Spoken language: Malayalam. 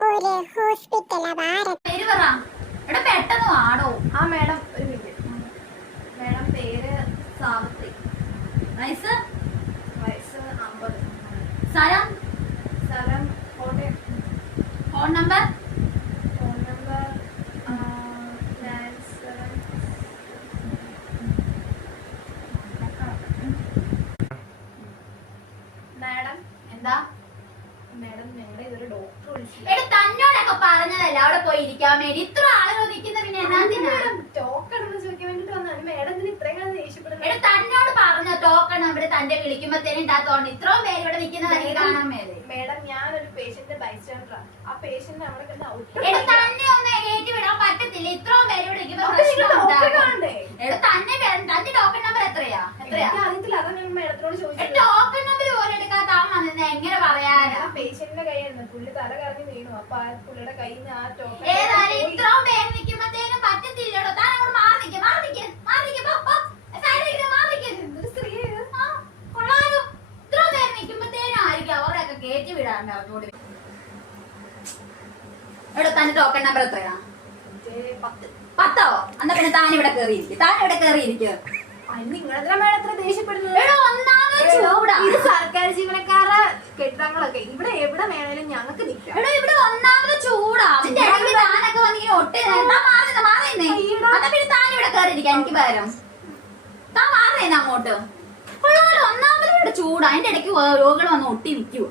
ഒരു ഹോസ്പിറ്റലാ പേര് പറ. എടാ പെട്ടെന്ന് വാടോ. ആ മേഡം ഒരു മിനിറ്റ്. മേഡം പേര് സാവിത്രി. വയസ്സ് വയസ്സ് 50. സ്ഥലം സ്ഥലം Kottayam. Phone number phone number 97. Madam എന്താ? മേഡം ഞങ്ങളുടെ ഇതൊരു ഡോക്ടർ വിളിച്ചു. എടാ തന്നോടൊക്കെ പറഞ്ഞതല്ല അവിടെ പോയി ഇരിക്കാൻ വേണ്ടി. ഇത്ര ആളുകൾ നിൽക്കുന്ന പിന്നെ എന്നാ ടോക്കൺ ചോദിക്കാൻ വേണ്ടിട്ട് വന്നാണ്. മേഡത്തിന് ഇത്രയും കാലം ദേഷ്യപ്പെടുന്നത്. എടാ തന്നോട് പറഞ്ഞ ടോക്കൺ നമ്പർ തന്റെ വിളിക്കുമ്പോഴത്തേനും ഇണ്ടാത്തോണ്ട് ഇത്രയും പേര് ഇവിടെ നിൽക്കുന്നത് എനിക്ക് കാണാൻ മേലെ. മേഡം ഞാനൊരു പേഷ്യന്റ് ബൈസ്റ്റാൻഡറാ. ആ പേഷ്യന്റ് അവിടെ എടാ തന്നെ ഒന്ന് കയറ്റി വിടാൻ പറ്റത്തില്ല. ഇത്രയും പേര് ഇവിടെ നിൽക്കുമ്പോ എടാ തന്റെ ടോക്കൺ നമ്പർ എത്രയാ? അറിയത്തില്ല. അതാ ഞാൻ മേഡത്തിനോട് ചോദിച്ചത്. ടോക്കൺ നമ്പർ പോലെ എടുക്കാത്ത ആ വന്നത് എങ്ങനെ പറയാനാ? പേഷ്യന്റിന്റെ കൈയായിരുന്നു. പുള്ളി തല കറങ്ങി വീണു. അപ്പൊ ആ പുള്ളിയുടെ കയ്യിൽ നിന്ന് ആ ടോക്കൺ ഏതായാലും ഇത്രയും പേര് നിൽക്കുമ്പോഴത്തേനും പറ്റത്തില്ലടോ. താൻ അങ്ങോട്ട് മാറി നിൽക്ക്. എന്തൊരു സ്ത്രീ. കൊള്ളാലോ. ഇത്രയും പേര് നിൽക്കുമ്പോഴത്തേനും ആയിരിക്കും അവരെയൊക്കെ കയറ്റി വിടാണ്ട് അവരോട്. എടോ തന്റെ ടോക്കൺ നമ്പർ എത്രയാ? 10. എന്നാ പിന്നെ താൻ ഇവിടെ കയറിയിരിക്കും. നിങ്ങളെന്തിനാ മേഡം എത്ര ദേഷ്യപ്പെടുന്നത്? ഇത് സർക്കാർ ജീവനക്കാരുടെ കെട്ടിടങ്ങളൊക്കെ ഇവിടെ എവിടെ വേണേലും ഞങ്ങൾക്ക് നിൽക്കാം. ഇവിടെ ഒന്നാമത് ചൂടാ. അതിന്റെ ഇടയ്ക്ക് താനൊക്കെ വന്നിങ്ങനെ ഒട്ടി മാറുന്നേ. എന്നാ പിന്നെ താൻ ഇവിടെ കയറിയിരിക്കാം. എനിക്ക് പകരം താൻ മാറുന്നേന്ന് അങ്ങോട്ട്. ഒന്നാമത് ഇവിടെ ചൂടാ. അതിന്റെ ഇടയ്ക്ക് രോഗികൾ വന്ന് ഒട്ടി നിൽക്കുവോ.